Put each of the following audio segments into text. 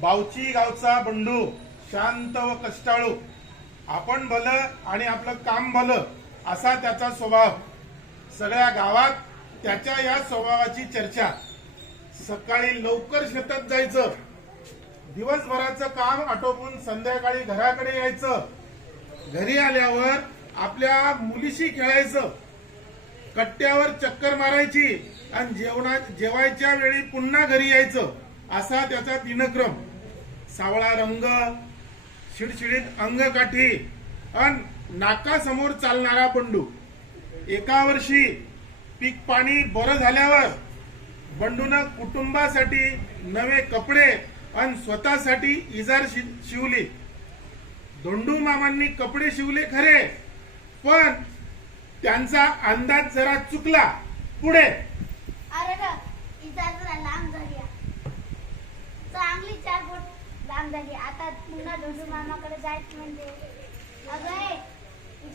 बावची गावचा बंडू शांत व कष्टाळू. आपण भलं आणि आपलं काम भलं असा त्याचा स्वभाव. सगळ्या गावात त्याच्या या स्वभावाची चर्चा. सकाळी लवकर शेतात जायचं. दिवसभराचं काम आटोपून संध्याकाळी घराकडे यायचं. घरी आल्यावर आपल्या मुलीशी खेळायचं. कट्ट्यावर चक्कर मारायची आणि जेवणा जेवायच्या वेळी पुन्हा घरी यायचं असा त्याचा दिनक्रम. सावळा रंग शिडशिडीत अंगकाठी आणि नाकासमोर चालणारा बंडू. एका वर्षी पीक पाणी बरं झाल्यावर बंडूनं कुटुंबासाठी नवे कपडे आणि स्वतःसाठी इजार शि- शिवली. धोंडू मामांनी कपडे शिवले खरे पण त्यांचा अंदाज जरा चुकला. पुढे. अरे इजार जरा लांब झाली आ. चांगली चार बोट लांब झाली. आता पुन्हा धोंडू मामाकडे जायचं म्हणजे. अगं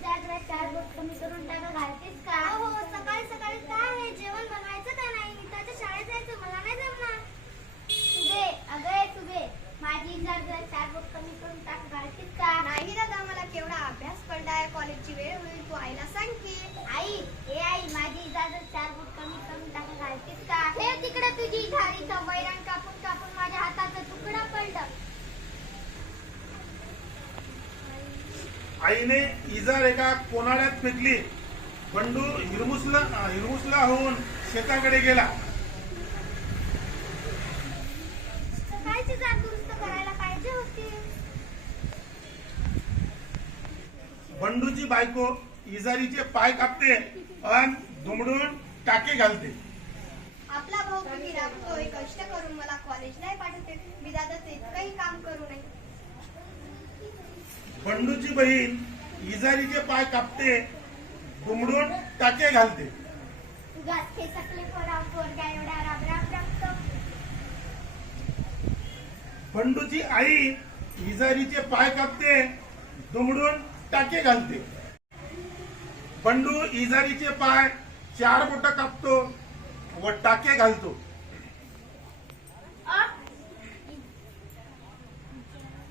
जरा चार बोट कमी करून टाका घालतेस का? हो सकाळी सकाळी काय आहे? जेवण बनवायचं का नाही? मी त्याच्या शाळेत जायचं मला नाही जमणार. सुबे अगं सुबे माझी जरा चार बोट कमी करून टाका घालतेस का? नाही दादा मला केवढा अभ्यास पडलाय कॉलेजची वेळ होईल तू आईला सांग की. आई ए आई माझी इजाजत चार बोट कमी करून टाका घालतेस का? हे तिकडे तुझी झाडीचं वैरण आईने इजार एका कोनाड्यात फेकली. बंडू हिरमुसला हिरमुसला होऊन शेताकडे गेला. सकाळची जात दुरुस्त करायला पाहिजे होती. बंडूची बायको इजारीचे पाय कापते आणि दुमडून टाके घालते. आपला भाऊ किती राबतोय कष्ट करून मला कॉलेज नाही पाठवते. मी दादाचं इतकंही काम करू नये. बंडूची बहीण इजारीचे पाय कापते दुमडून टाके घालते. बंडूची आई इजारीचे पाय कापते दुमडून टाके घालते. बंडू इजारीचे पाय चार बोट कापतो व टाके घालतो आ? सगळे आश्चर्याने पाहतात अगं बाई, मी पण चार बोट इजार कापली पण मी पण अगं भैया मी पण इजार चार बोट कापली